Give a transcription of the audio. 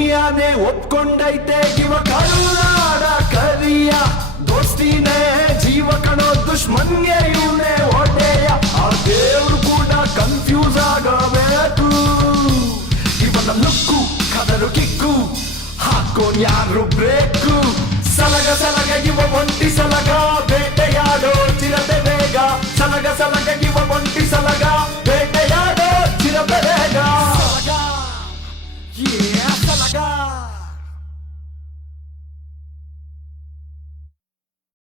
ದುನಿಯಾನೇ ಒಪ್ಕೊಂಡೈತೆ ಇವ ಕರುನಾಡ ಕರಿಯ ದೋಸ್ತಿನೇ ಜೀವ ಕಣೋ ದುಶ್ಮನ್ಗೆ ಇವನೇ ಒಡೆಯ ಆ ದೇವ್ರು ಕೂಡ ಕನ್ಫ್ಯೂಸ್ ಆಗಬೇಕು ಇವನ ಲುಕ್ಕು ಕದರು ಕಿಕ್ಕು ಹಾಕೋನ್ ಯಾರು ಬ್ರೇಕು ಸಲಗ ಸಲಗ ಇವ